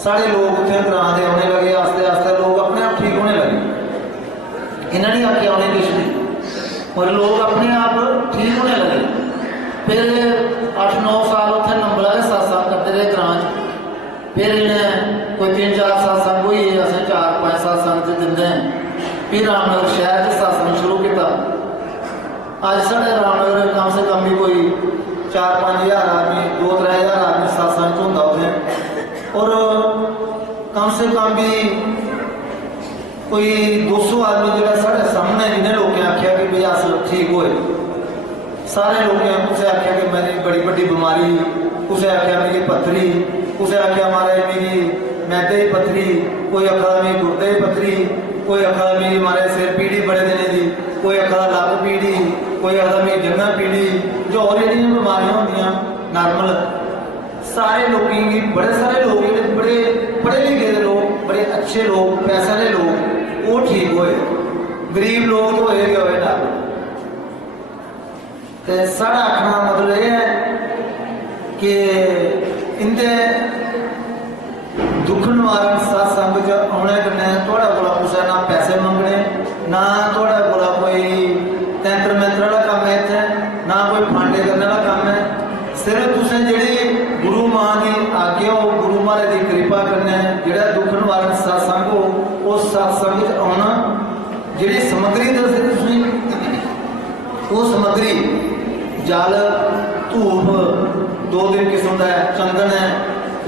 सारे लोग उत्थे ग्रां के आने लगे, आस्ते आस्ते लोग अपने आप ठीक होने लगे। इन्होंने नहीं आके आने किश नहीं, और लोग अपने आप ठीक होने लगे। फिर 8-9 साल उत्थे नंबर आए सत्संग करते रहे ग्रां च। फिर इन्हें कोई 3-4 सत्संग हुई, असें 4-5 सत्संग दिंदे हैं। फिर रामनगर शहर से सत्संग शुरू किया। अज साढ़े रामनगर कम से कम भी कोई 4-5 हज़ार आदमी, 2-3 हज़ार आदमी सत्संग होंदा उत्थे, और कम से कम भी कोई 200 आदमी जो साढ़े सामने जिन्हें लोगों आख्या कि भाई अस ठीक होए। सारे लोगों कुछ आख्या कि मेरी बड़ी बड़ी बीमारी, कुछ आख्या मेरी पत्थरी, कुछ आख्या महाराज मेरी मैदे की पत्थरी, कोई आखा मेरी गुर्दे की पत्थरी, कोई आखा मेरी महाराज सिर पीड़ी बड़े दिने की, कोई आखा लक पीड़ी, कोई आखा मेरी जंघा पीड़ी, जो और जी बीमारियां होंदियां नॉर्मल। सारे लोग बड़े सारे लोग बड़े पढ़े लिखे लोग, बड़े अच्छे लोग, पैसे वाले लोग वो ठीक होए, गरीब लोग तो होए गए ना। तो साढ़ा आखना मतलब यह है कि इंदे दुख निवारण सत्संग आने कन्नै थोड़ा कोला कुसै ना पैसे मंगने, ना थोड़ा कोला कोई तैंत्र मैंत्र वाला काम है इत्थे, ना कोई फांडे करने वाला काम है। सिर्फ तुसें जिहड़ी गुरु मां की आज्ञा हो, गुरु महाराज की कृपा करने, जिहड़ा दुख निवारण सत्संग हो, उस सत्संग आना। जिहड़ी समग्री दसदे तुसीं वो समग्री जल, धूप, 2 दिन किस्म का है, चंदन है,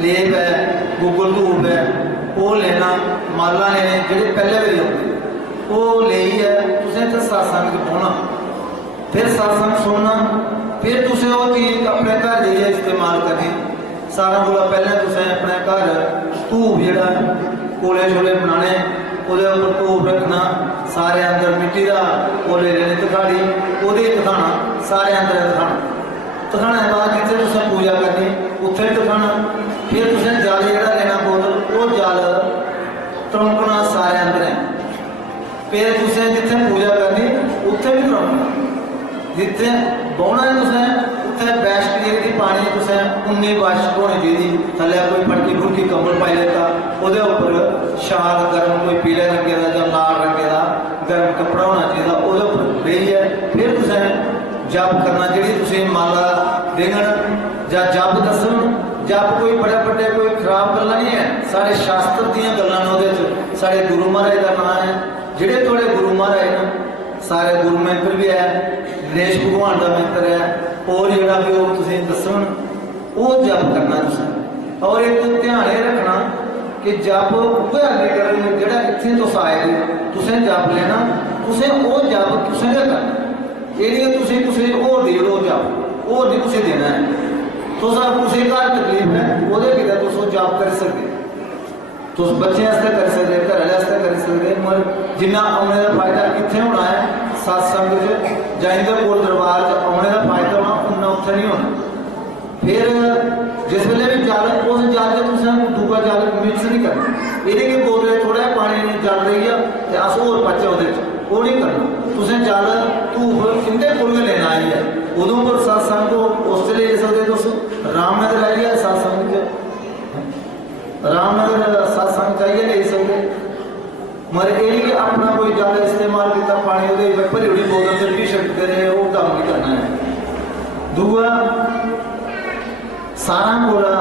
लेप है, गुगल धूप है, वो लेना, माला लेने जो पहले भी होते वो ले है। तुसें तो सत्संग पहुँचना, फिर सत्संग सुनना, फिर तुसें वो चीज़ अपने घर जाइए इस्तेमाल करनी। सारा कोला पहले तुसें अपने घर धूप जोड़ा कोले छोले बनाने, वो धूप रखना, सारे अंदर मिट्टी का कोले लेने तखाड़ी, वो तखाना, सारे अंदर तखाना, तखाने के बाद जितने तुसें पूजा करनी उत्थे तखाना। फिर तुसें जल जोड़ा लेना बोतल, वो जल तरौंकना सारे अंदर। फिर तुसें जिथे पूजा करनी उत्थे भी तरौंकना, जिथे बौना है तुसें उत्थे बैशक की पानी तुसें 19 बाशक होनी चाहिए। थले कोई फटकी फुटकी कंबल पाई लेता, वो उपर शाल गर्म कोई पीले रंगे का या लाल रंगे का गर्म कपड़ा होना चाहिए, वो उपर बेहिए। फिर तुसें जप करना, जी माला देंगन या जप दसन। जप कोई बड़े बड़े कोई खराब गल्लां नहीं है, सारे शास्त्र दीयां गल्लां ने। साढ़े गुरु महाराज का नाम है, जिहड़े थोड़े गुरु महाराज ने सारे गुरु मंत्र भी है, गणेश भगवान का मंत्र है, और जोड़ा भी वो तुसीं दसन वो जप करना तुसें। और एक ध्यान ये रखना कि जप उह अगे करो जिहड़ा इत्थे तुस आए हो, तुसें जप लेना, तुसें वो जप तुसें गै करना। ये तुसीं किसी होर दे दो जप, होर नहीं तुसीं देना है। तुस किसी घर तकलीफ है वो तुस जप कर सकते, तुस बच्चे आस्ते कर सकते, घर वाले आस्ते कर सकते, मगर जिन्ना आने का फायदा इत्थे होना है सत्संग जां इंदे कोल दरबार आने का फायदा होना, उन्ना उत्थे नहीं होना। फिर जिस वेले भी जल, उस जल के तुसें दूआ जल मिक्स नहीं करना। ये कि बोतले थोड़ा पानी जल रही है तो अस होर पाचे वो नहीं करना। तुसें जल धूप इंदे कोल लेना आई है, उधमपुर सत्संग को उस ले सकते, तुस रामनगर आइए सत्संग, रामनगर सत्संग चाहिए ले सकते। मगर ये कि अपना कोई जल इस्तेमाल किया पानी वो भरी हुई बोतल से भी शिफ्ट करे, वो काम नहीं करना है। दूआ सारा कोला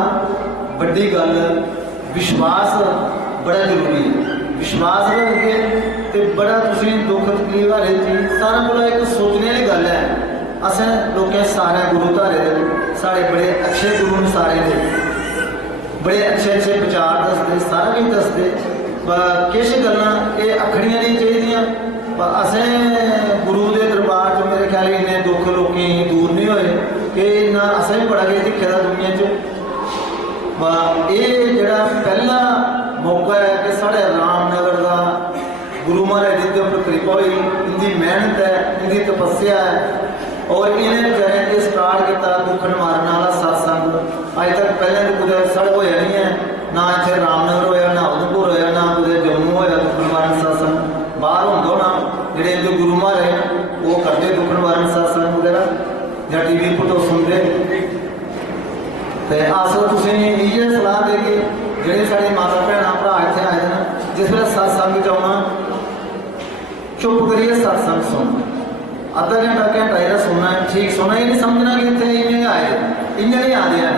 बड़ी गल विश्वास बड़ा जरूरी है। विश्वास रखिए तो बड़ा तुसीं दुख तकलीफ वाली चीज सारा कोला एक सोचने वाली गल है। असें लोकें सारे गुरु धारे दे, साढ़े बड़े अच्छे गुरु सारे ने, बड़े अच्छे अच्छे विचार दसदे, सारा कुछ दसदे। किश गल्लां ये आखनियां नहीं चाहिए। असें गुरु के दरबार च मेरे ख्याल इन्ने दुख लोकें दूर नहीं होए कि इन्ना असें भी बड़ा किश दिक्खे दा दुनिया च। ये जेह्ड़ा पहला मौका है कि साढ़े रामनगर का गुरु महाराज जी के उपर कृपा हुई, इनकी मेहनत है, इनकी तपस्या है, और इन्हें बेचारे ने स्टार्ट किया दुख निवारण वाला सत्संग। अज तक पहले तो कुछ साढ़े होया नहीं है, ना इतने रामनगर होया, ना उधमपुर होया, ना कुछ जम्मू होया दुख निवारण सत्संग। बाहर होंगे ना जोड़े इनके गुरु महाराज वो करते दुख निवारण सत्संग वगैरह या टीवी पर तो सुनते। तो अस तुसें इ'यै सलाह देगे ਜਿਹੜੇ ਸਾਡੇ ਮਾਤਾ ਭੈਣਾਂ ਭਰਾ ਇੱਥੇ ਆਏ ਨੇ, ਜਿਸ ਵੇਲੇ सत्संग च आउणा चुप करिए, सत्संग सुनना, अद्धा घंटा घंटा जेह्ड़ा सुनना ठीक सुनना, ये नहीं समझना कि इत्थे इ'यां आए, इ'यां नहीं आंदे हैं,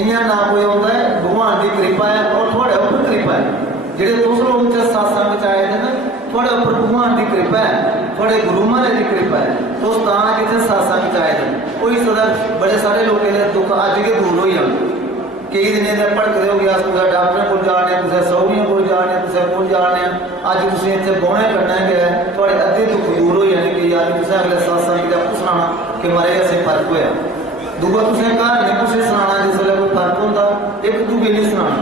इ'यां ना कोई आउंदा है, भगवान की कृपा है और थोड़े उपर कृपा है। जेह्ड़े तुस लोग इत्थे सत्संग च आए ने, थोड़े उपर भगवान की कृपा है, थोड़े गुरु महाराज की कृपा है, तुस तां इत्थे सत्संग च आए ने। कोई सदा बड़े सारे लोगों के दुख अज के दूर हो जाते, कई दिन भड़कते हो गया, किसी डॉक्टर को जाने, किसी सौरियों को जाने, किसी को जाने, अज तुम इतने बौने करना गया, थोड़े अद्धे दुख दूर हो जाने कि यार तुम अगले सत्संग का सुनाना कि मारे ऐसे फर्क होया। दूआ तुम घर नहीं कुछ सुनाना, जिसले कोई फर्क होता एक दूजे नहीं सुनाना,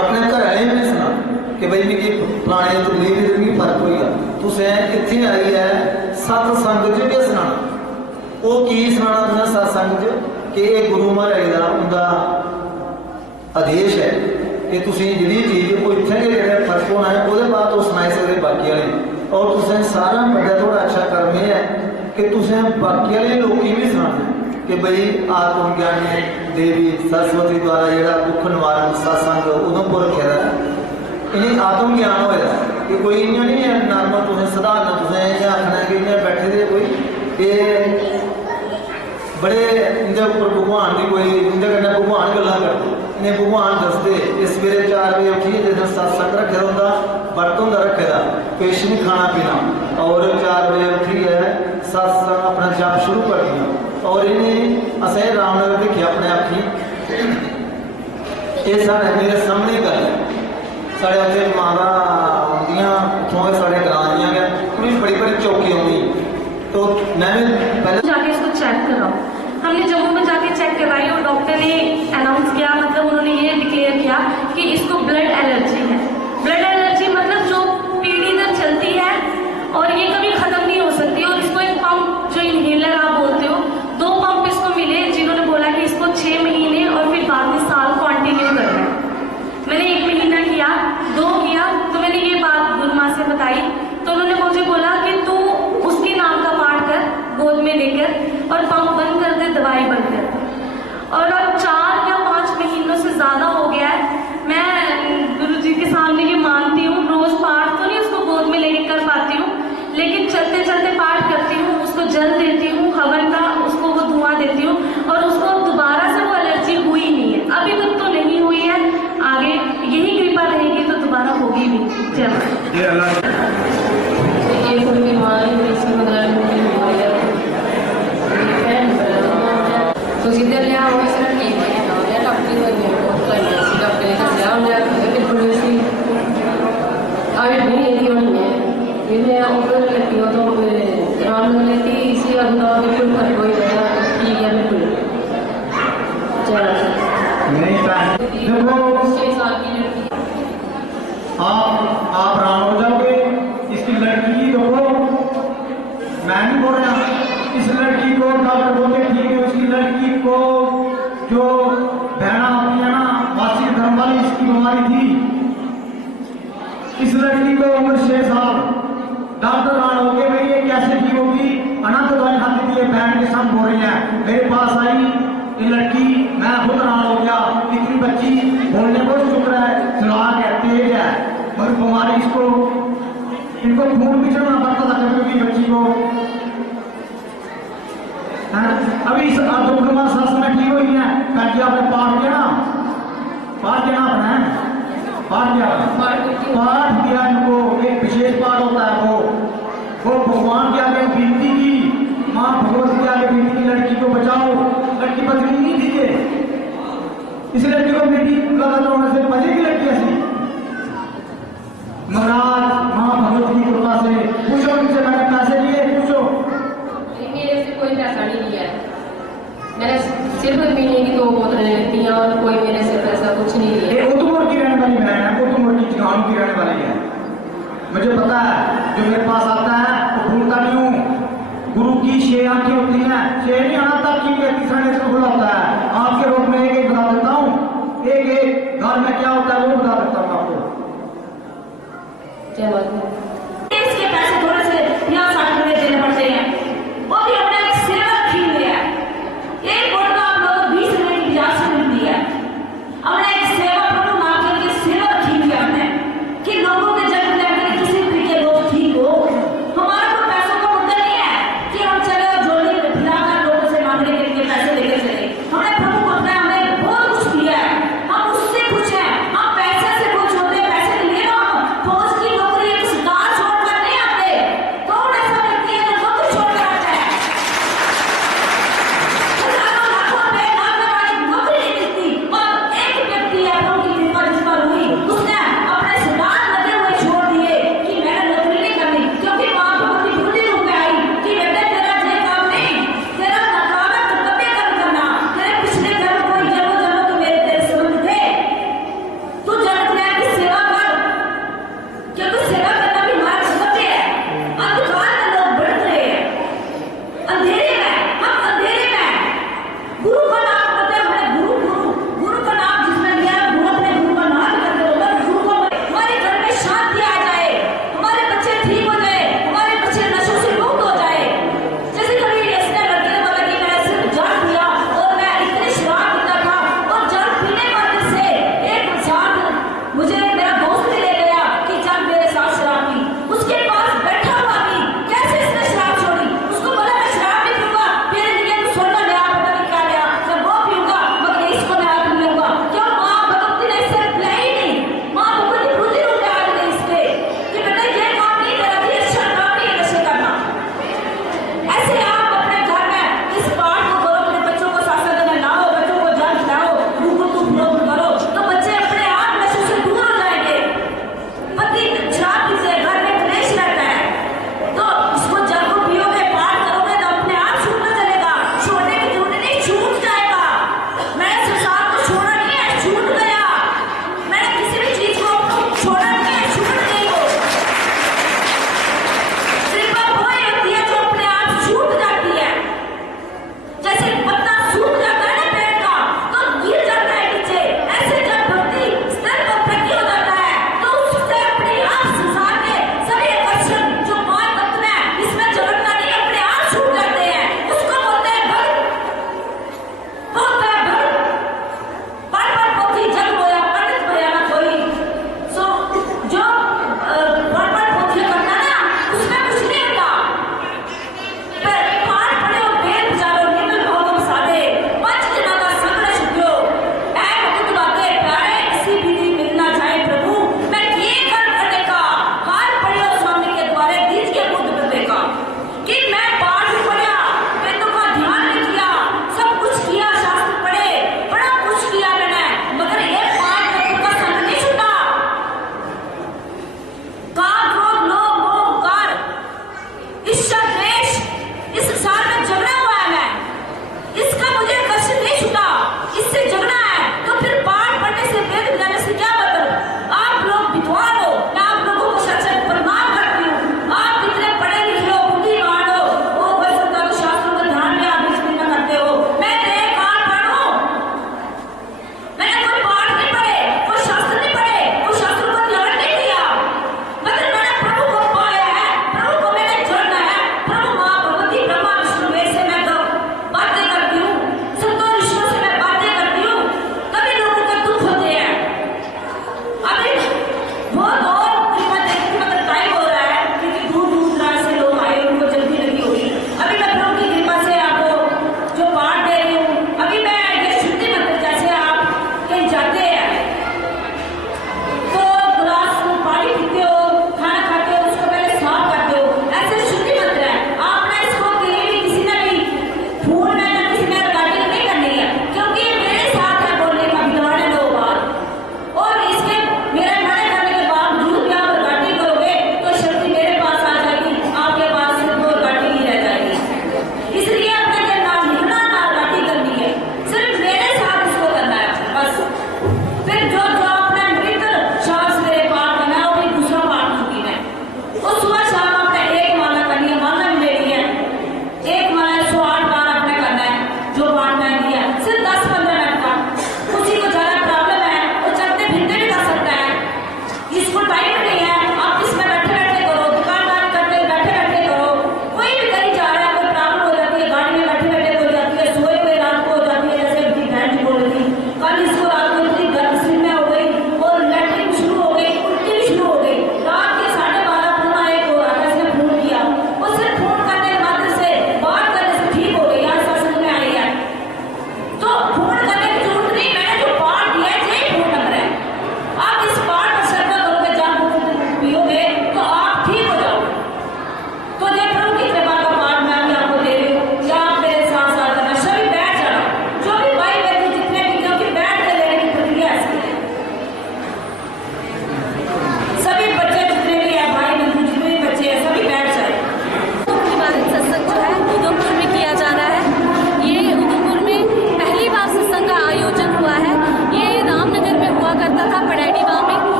अपने घर वाले भी नहीं सुना कि भाई मिगी फलाने तकलीफ मिगी फर्क हो गया। तुसें इतने आई है सत्संग च क्या सुनाना, वो की सुनाना तुसें सत्संग च कि ये गुरु महाराज का उनका आदेश है कि तुम जी चीज़ को इतने के जो फर्क होना है वो बाद तो सुनाई सकते बाकी वाले। और तुसें सारा बड़ा थोड़ा अच्छा कर्म यह है कि तुसें बाकी वाले लोग भी सुनाना कि भाई आत्मज्ञानी देवी सरस्वती द्वारा जो दुख निवारण सत्संग उधमपुर रखे है, इन्हें आत्मज्ञान होया कि कोई इं नहीं है नॉर्मल तुसें साधारण तुसें आखना कि इं बैठे दे कोई ये बड़े इनके उपर भगवान की कोई इनके कन्नै भगवान गल्लां करते, इन्हें भगवान दसते इस सवेरे 4 बजे उठिए, जिस दिन सत्संग रखे होंगे बरत होंगे रखे दा कुछ नहीं खाना पीना, और 4 बजे उठिए सत्संग अपना जप शुरू कर दिया। और इन्हें असें रामनगर देखिए अपने अखी, ये साढ़े मेरे सामने गल है, साढ़े उत्थे माता आउंदियां उतों साढ़े ग्रां दियां गै, बड़ी बड़ी चौकी आउंदी, तो मैं भी पहले जाके इसको चेक कराओ। हमने जम्मू में जाके चेक करवाई और डॉक्टर ने अनाउंस किया, मतलब उन्होंने ये डिक्लेयर किया कि इसको ब्लड एलर्जी है। ब्लड एलर्जी मतलब जो पीढ़ी दर चलती है और ये कभी खत्म नहीं हो सकती। और इसको एक पंप जो इनहेलर आप बोलते हो, 2 पंप इसको मिले, जिन्होंने बोला कि इसको 6 महीने और फिर बाद में साल कंटिन्यू करना है। मैंने 1 महीना किया, 2 किया, तो मैंने ये बात गुरु माँ से बताई, तो उन्होंने मुझे बोला कि तू उसके नाम का पाठ कर गोद में लेकर और पंप बंद कर दे, दवाई बंद कर दे। और अब 4 या 5 महीनों से ज़्यादा हो गया है। मैं गुरु जी के सामने ये मानती हूँ, रोज़ पाठ तो नहीं उसको गोद में लेकर कर पाती हूँ, लेकिन चलते चलते पाठ करती हूँ, उसको जल देती हूँ हवन का, उसको वो धुआं देती हूँ, और उसको दोबारा से वो एलर्जी हुई नहीं है। अभी तक तो नहीं हुई है, आगे यही कृपा रहेगी तो दोबारा होगी भी। जय माता। तो सीधे लिया वो सर ठीक है ना, या डॉक्टर ने बहुत कर दिया, डॉक्टर ने कहा हम जा के बिल्कुल ऐसी आगे नहीं लेती होनी है, इन्हें ऊपर लेती हो तो राम ने लेती इसी अंदर बिल्कुल फर्क हो गया, ठीक है बिल्कुल। चलो नहीं देखो 6 साल की लड़की आप राम हो जाओगे। इसकी लड़की देखो, मैं नहीं बोल रहा, इस लड़की को डॉक्टर बोलते ठीक है, उसकी लड़की को जो बहना होती है ना मासिक धर्म वाली, इसकी बीमारी थी। इस लड़की को उम्र 6 साल, डॉक्टर रान हो गए भाई ये कैसे ठीक होगी, अनंत दवाई खाती थी, ये बहन के साथ बोल रही है। मेरे पास आई ये लड़की, मैं खुद रान हो गया, इतनी बच्ची बोलने को शुक्र है, चलाक है, तेज है, और बीमारी इसको इनको खून भी चढ़ना पड़ता था कभी बच्ची को। अभी इस दुखमा सास में ठीक हुई है, ताकि आपने पाठ किया ना, पाठ किया ना अपना, पाठ किया इनको, एक विशेष पाठ होता है वो भगवान के आगे विनती की, माँ भगवत के आगे विनती की लड़की को बचाओ। लड़की बचनी नहीं थी, इस लड़की को बेटी लगातार होने से बचेगी लड़की ऐसी। महाराज माँ भगवत की कृपा से पूछो उनसे, मैंने पैसे लिए, पूछो। मेरे से कोई पैसा नहीं लिया, मैंने सिर्फ महीने की 2 बोतलें दी और कोई मेरे से पैसा कुछ नहीं लिया। ये उधमपुर की रहने वाली बहन है, उधमपुर की गांव की रहने वाली है, मुझे पता है। जो मेरे पास आता है वो भूलता नहीं हूँ। गुरु की 6 आंखें होती हैं, 6 नहीं आता, 3 नेत्र खुला होता है। आपके रूप में एक बता देता हूँ, एक घर में क्या होता है वो बता देता हूँ आपको। जय माता। इसके पैसे थोड़े से 50-60 रुपए देने पड़ते हैं, वो भी अपने सिर रखी हुई है। एक बोतल आप लोग 20 रुपए की 50 रुपए दी है, अपने एक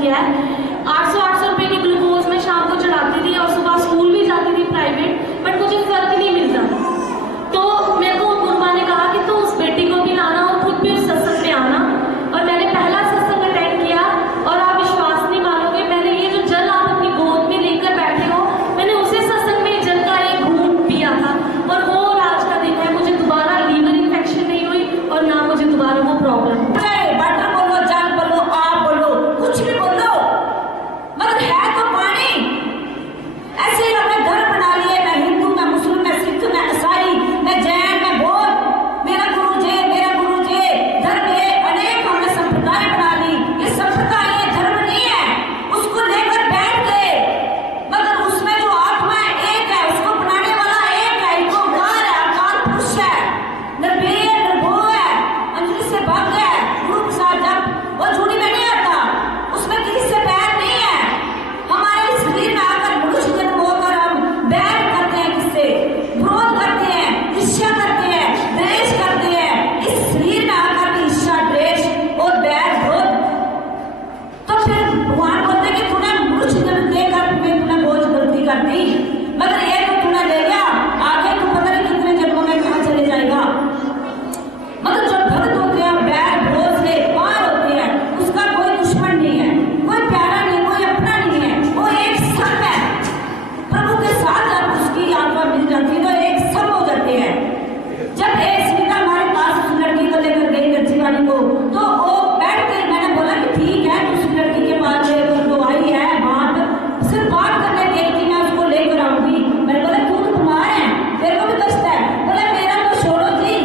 किया है। 800 रुपए की ग्लूकोज मैं शाम को चढ़ाती थी और सुबह स्कूल भी जाती थी प्राइवेट, बट मुझे फर्क नहीं मिलता। तो मेरे को गुरुमा ने कहा कि तू उस बेटी को भी लाना और खुद भी उस सत्संग में आना, और मैंने पहला सत्संग अटेंड किया और आप विश्वास नहीं मानोगे, मैंने ये जो जल आप अपनी गोद में लेकर बैठे हो, मैंने उसी सत्संग में जल का एक घूंट पिया था और वो आज का दिन है। मुझे दोबारा लीवर इन्फेक्शन नहीं हुई और ना मुझे दोबारा वो प्रॉब्लम। बटर बोलो, जल बोलो, आप बोलो, कुछ भी बोलो, मगर है तो पानी। ऐसे ही अपने घर बना लिए, मैं हिंदू, मैं मुस्लिम, मैं सिख, मैं ईसाई, मैं जैन, मैं बौद्ध, मेरा गुरु जे, धर्म है अनेक, हमने संप्रदाय बना ली। ये संप्रदाय, ये धर्म नहीं है, उसको लेकर बैठ गए, मगर उसमें जो आत्मा है एक है, उसको बनाने वाला एक है, एक ओंकार है, अकाल पुरुष है, निर्भय है, निर्भो है, अंजलि से भाग है, गुरु प्रसाद जब वो झूठी में नहीं आता, उसमें किसी से बैर नहीं है। हमारे शरीर में आकर मनुष्य जन्म होकर हम बैर करते हैं, किससे विरोध करते हैं, ईर्ष्या करते हैं, द्वेष करते हैं। इस शरीर में आकर भी ईर्ष्या, द्वेष और बैर विरोध, तो फिर भगवान बोलते कि तूने मनुष्य जन्म देकर तूने बहुत गलती कर दी, मगर ये तो तूने ले लिया, आगे तू पता नहीं कितने जन्मों में कहाँ चले जाएगा। मगर जो भक्त होते हैं बैर विरोध से पार होते हैं, उसका कोई दुश्मन नहीं है, कोई प्यारा नहीं, कोई अपना नहीं है, वो एक सब है। प्रभु के साथ जब उसकी आत्मा मिल जाती है तो एक सब हो जाते हैं। जब एक सीता हमारे पास उस लड़की को लेकर गई, गच्ची वाली को, तो वो बैठ के मैंने बोला कि ठीक है, तो उस लड़की के पास जो आई है बात, सिर्फ बात करने गई कि मैं उसको लेकर आऊंगी। मैंने बोला तू तो बीमार है, तेरे को भी कष्ट है। बोले मेरा तो छोड़ो जी,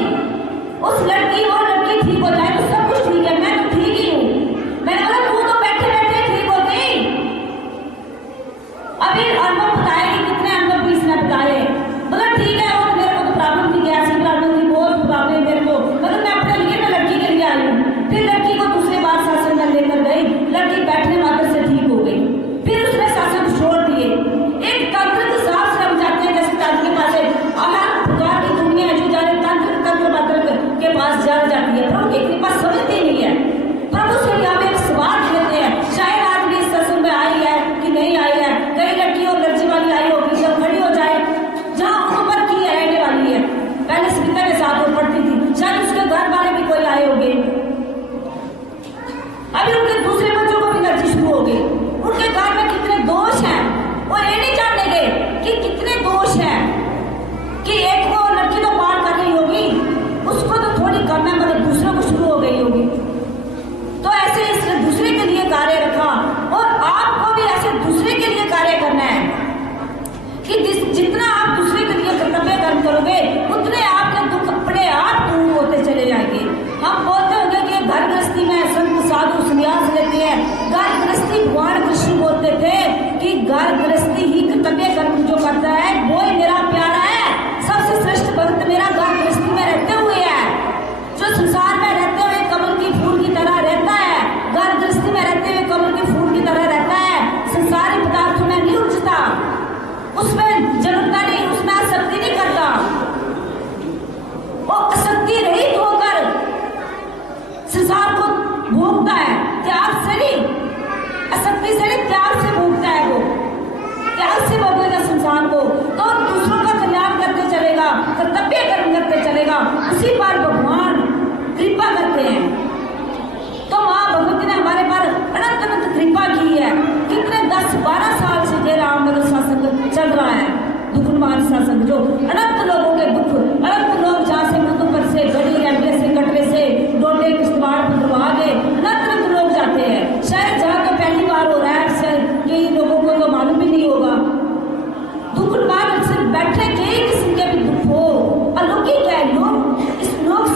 उस लड़की वो लड़की ठीक हो जाए तो सब कुछ ठीक है, मैं तो ठीक ही हूँ। मैंने बोला तू तो बैठे बैठे ठीक हो गई। अभी अनुभव बताएगी, कितने अनुभव भी इसने बताए। बोला ठीक है, वो मेरे को तो प्रॉब्लम थी, ऐसी प्रॉब्लम थी, बहुत प्रॉब्लम मेरे को, मगर मैं अपने लिए मैं लड़की के लिए आई हूँ। फिर लड़की को दूसरी बार सत्संग में लेकर गई, लड़की बैठने मात्र से ठीक हो गई। फिर उसने सत्संग छोड़ दिए। एक तंत्र के साथ हम जाते हैं, जैसे तंत्र के पास हर प्रकार की दुनिया जो जा रही तंत्र मंत्र के पास जाती है, प्रभु की कृपा समझती नहीं है। प्रभु से यहाँ पे एक सवाल लेते हैं, शायद आदमी इस सत्संग में आई है कि नहीं आई है। कई लड़की और लड़की वाली आई होगी, जब खड़ी हो जाए जहाँ उम्र की रहने वाली है, पहले स्मिता के साथ वो पढ़ती थी, शायद उसके घर वाले भी कोई आए होंगे, अभी उनके दूसरे बच्चों को भी लड़की शुरू हो गई। उनके घर में कितने दोष हैं, वो ये नहीं जानने गए कि कितने दोष हैं, कि एक को लड़की तो पार कर रही होगी, उसको तो थोड़ी कम है, मगर दूसरों को शुरू हो गई होगी। तो ऐसे इसने दूसरे के लिए कार्य रखा, और आपको भी ऐसे दूसरे के लिए कार्य करना है कि जितना आप दूसरे के लिए कर्तव्य कर्म करोगे, उतने आपके दुख अपने आप दूर होते चले जाएंगे। हम बोलते होंगे कि घर गृहस्थी में संत साधु संन्यास लेते हैं, घर गृहस्थी भगवान कृष्ण बोलते थे कि घर गृहस्थी ही कर्तव्य कर्म जो करता है वो ही मेरा प्यारा है। सबसे श्रेष्ठ भक्त मेरा घर गृहस्थी में रहते हुए है, जो संसार में रहते हुए कमल की फूल की तरह रहता है, घर गृहस्थी में रहते हुए कमल के फूल की तरह रहता है, संसारी पदार्थों में नहीं उलझता, उसमें जरूरता नहीं, उसमें आसक्ति नहीं करता, वो आसक्ति रहित होकर संसार को भोगता है, त्याग से नहीं, आसक्ति से नहीं, त्याग से भोगता है। वो त्याग से भोगेगा संसार को, तो दूसरों का कल्याण करते चलेगा, कर्तव्य कर्म करते चलेगा, उसी पर भगवान कृपा करते हैं। तो माँ भगवती ने हमारे पर अनंत अनंत कृपा की है। कितने 10-12 साल से जय रामनगर सत्संग चल रहा है, दुखनमान सत्संग, जो अनंत लोगों के दुख, अनंत लोग जहाँ से मुतुपर से, गढ़ी रेलवे से, कटरे से, डोडे किश्तवाड़ भद्रवाह, अनंत लोग जाते हैं। शायद जहाँ तो पहली बार हो रहा है, शायद कई लोगों को तो मालूम भी नहीं होगा। दुखनमान सिर्फ बैठे कई किस्म के भी दुख हो, अलौकिक है, लोग इस लोक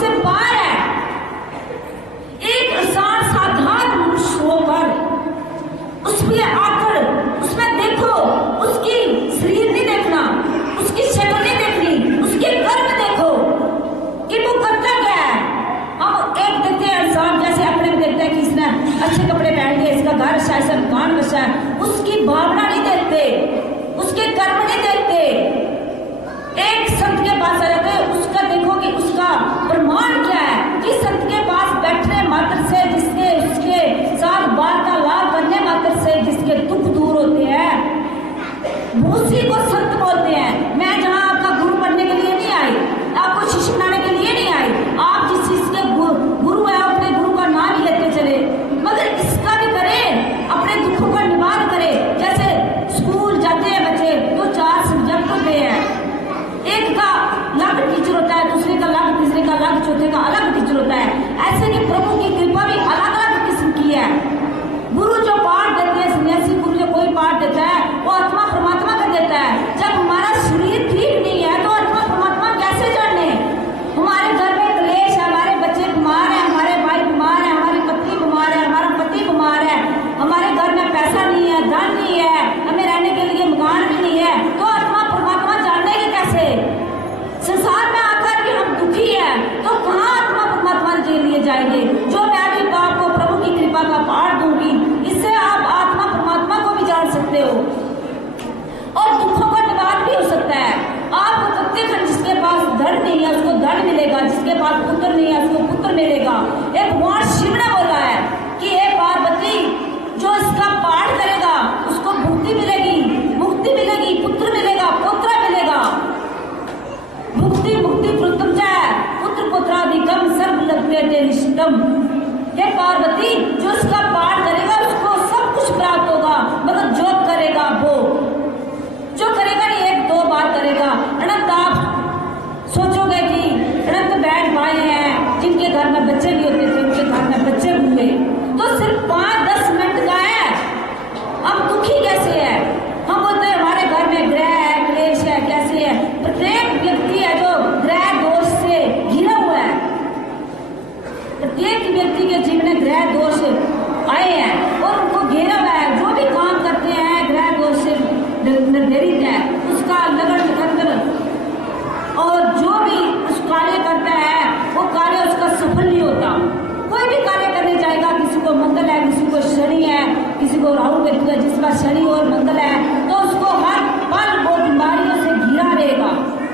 जिसको राहु केतु है, जिसका शनि और मंगल है, तो उसको हर पल वो बीमारियों से घिरा रहेगा,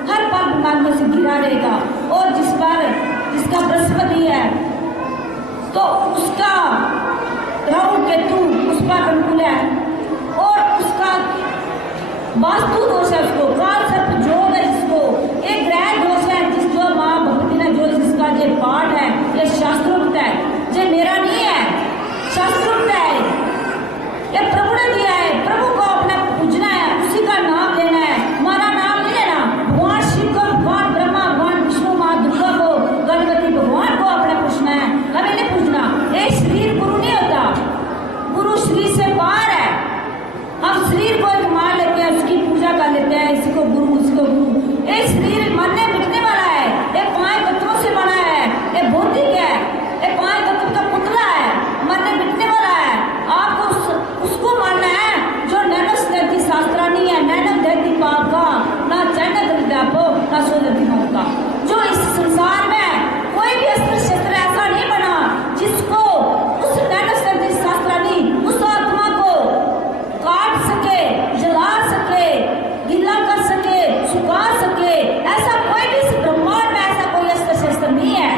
हर पल बीमारियों से घिरा रहेगा। और जिसका बृहस्पति है तो उसका राहु केतु उस पर अनुकूल है, और उसका वास्तु दोष है, उसको काल सर्प योग है, जिसको एक ग्रह दोष है, जिस जो माँ भगवती ने जो जिसका ये पाठ है, ये शास्त्रोक्त है, ये मेरा नहीं है, शास्त्रोक्त है, ये प्रभु ने दिया है। प्रभु को अपना पूजना है, उसी का नाम लेना है, हमारा नाम नहीं लेना। भगवान शिव को, भगवान ब्रह्मा, भगवान विष्णु, माँ दुर्गा को, गणपति भगवान को अपना पूछना है, कभी नहीं पूछना। ये शरीर गुरु नहीं होता, गुरु शरीर से बाहर है। हम शरीर को एक मान लेते हैं, उसकी पूजा कर लेते हैं, इसी को गुरु, उसको गुरु। ये शरीर मरने मिटने वाला है, ये 5 तत्वों से बना है, ये भौतिक है, ये 5 तत्व का पुतला है, मरने मिटने वाला है। आपको उसको मानना है जो नैनस दर्दी शास्त्रानी है, नैनक दर्दी पाप का, ना चैनक दर्दापो, ना सो दर्दी पाप का। जो इस संसार में कोई भी अस्त्र शस्त्र ऐसा नहीं बना जिसको उस नैनस दर्दी शास्त्रानी उस आत्मा को काट सके, जला सके, गिला कर सके, सुखा सके। ऐसा कोई भी इस ब्रह्मांड में ऐसा कोई अस्त्र शस्त्र नहीं है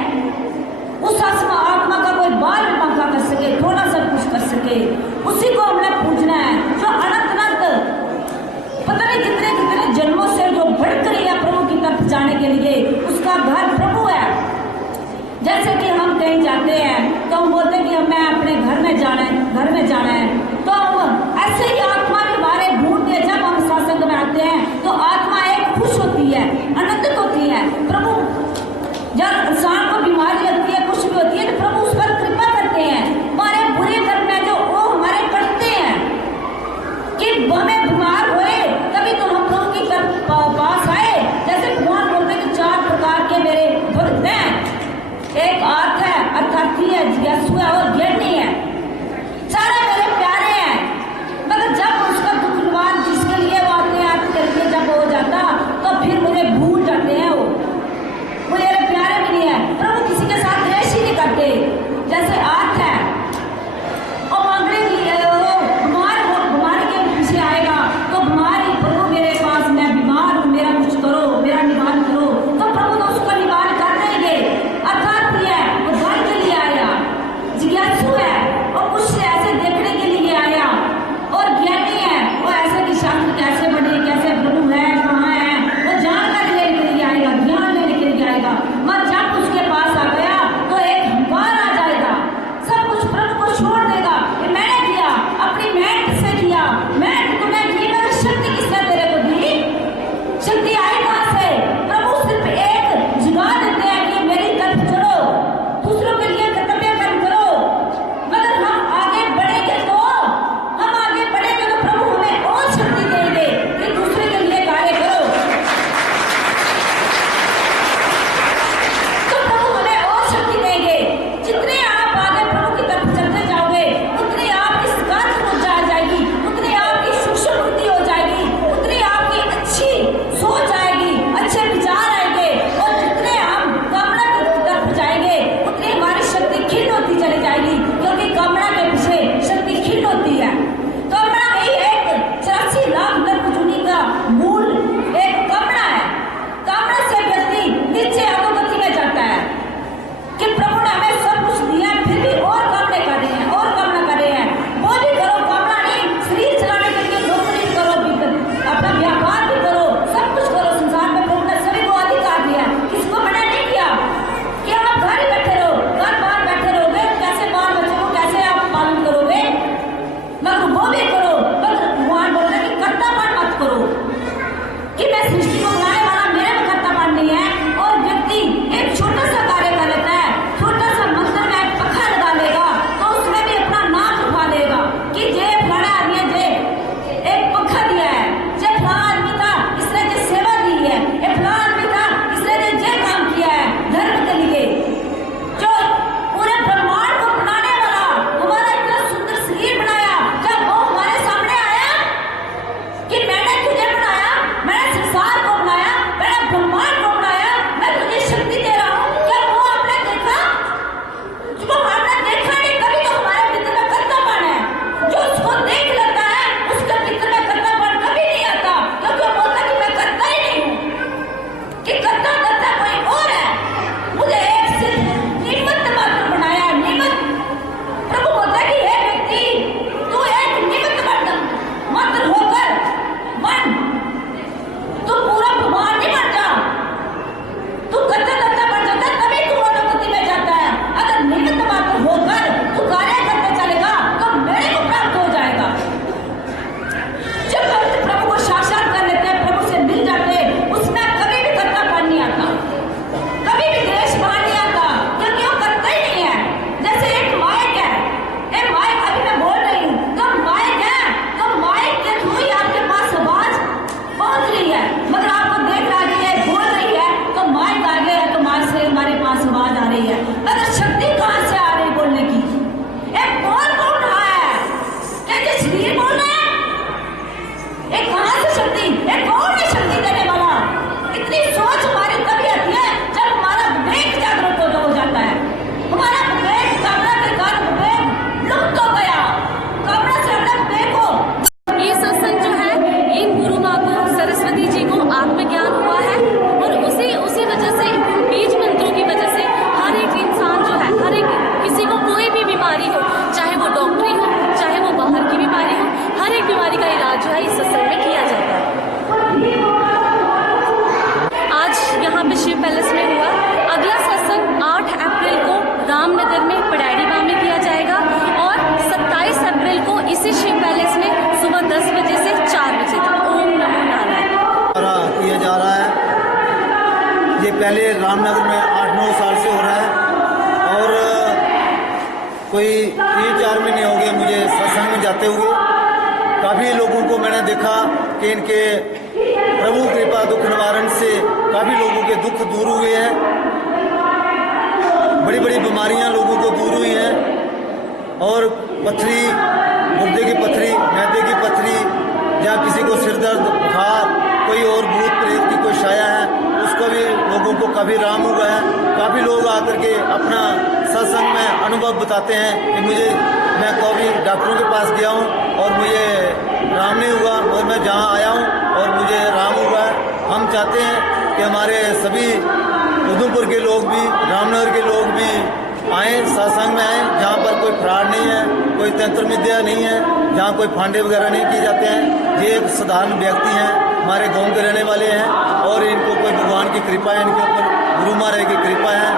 उस आत्मा का कोई बाल भी बांका कर सके, थोड़ा सा कुछ कर सके। उसी को हमने पूजना है जो अनंत पता नहीं कितने कितने जन्मों से जो भटक रही है प्रभु की तरफ जाने के लिए, उसका घर प्रभु है। जैसे कि हम कहीं जाते हैं तो हम बोलते हैं कि मैं अपने घर में जाना है, घर में जाना है, तो हम ऐसे ही आत्मा के बारे ढूंढते हैं। जब हम सत्संग में आते हैं तो आत्मा एक खुश होती है, आनंदित होती है। प्रभु जब इंसान को बीमारी लगती है, कुछ भी होती है, तो प्रभु उस पर कृपा करते हैं। हमारे बुरे कर्म में जो वो हमारे कटते हैं कि हमें बीमार हुए, तभी तो हम प्रभु की पास आए। जैसे भगवान बोलते हैं कि 4 प्रकार के मेरे भक्त हैं, एक अर्थ है, अर्थार्थी है, जिज्ञासु है और ज्ञानी है। सारे मेरे प्यारे पहले रामनगर में 8-9 साल से हो रहा है और कोई 3-4 महीने हो गए मुझे सत्संग में जाते हुए। काफ़ी लोगों को मैंने देखा कि इनके प्रभु कृपा दुख निवारण से काफ़ी लोगों के दुख दूर हुए हैं, बड़ी बड़ी बीमारियां लोगों को दूर हुई हैं और पथरी, गुर्दे की पथरी, मैदे की पथरी या किसी को सिर दर्द, बुखार, कोई और भूत प्रेत की कोई छाया है उसको भी लोगों को काफ़ी आराम हुआ है। काफ़ी लोग आकर के अपना सत्संग में अनुभव बताते हैं कि मैं कभी डॉक्टरों के पास गया हूँ और मुझे आराम नहीं हुआ और मैं जहाँ आया हूँ और मुझे आराम हुआ है। हम चाहते हैं कि हमारे सभी उधमपुर के लोग भी, रामनगर के लोग भी आए, सत्संग में आए, जहाँ पर कोई फ्रॉड नहीं है, कोई तंत्र विद्या नहीं है, जहाँ कोई फांडे वगैरह नहीं किए जाते हैं। ये एक साधारण व्यक्ति हैं, हमारे गांव के रहने वाले हैं और इनको कोई भगवान की कृपा है, इनके ऊपर गुरु महाराज की कृपा है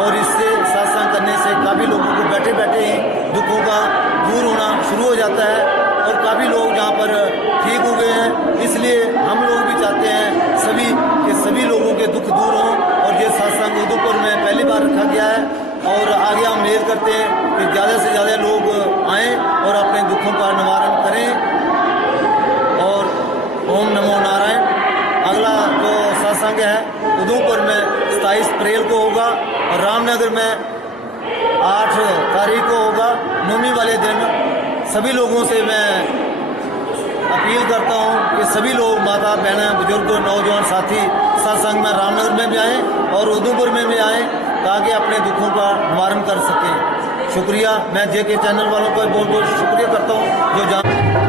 और इससे सत्संग करने से काफ़ी लोगों को बैठे बैठे ही दुखों का दूर होना शुरू हो जाता है और काफ़ी लोग यहाँ पर ठीक हो गए हैं। इसलिए हम लोग भी चाहते हैं सभी लोगों के दुख दूर हों और ये सत्संग उधमपुर में पहली बार रखा गया है और आगे हम उम्मीद करते हैं कि ज़्यादा से ज़्यादा लोग आएँ और अपने दुखों का निवारण करें। और ओम नमो नारायण। अगला जो सत्संग है उधमपुर में 27 अप्रैल को होगा और रामनगर में 8 तारीख को होगा, नवमी वाले दिन। सभी लोगों से मैं अपील करता हूँ कि सभी लोग, माता बहनें, बुजुर्ग, नौजवान साथी सत्संग में रामनगर में भी आएँ और उधमपुर में भी आएँ ताकि अपने दुखों का निवारण कर सकें। शुक्रिया। मैं JK चैनल वालों को बहुत बहुत शुक्रिया करता हूँ जो जान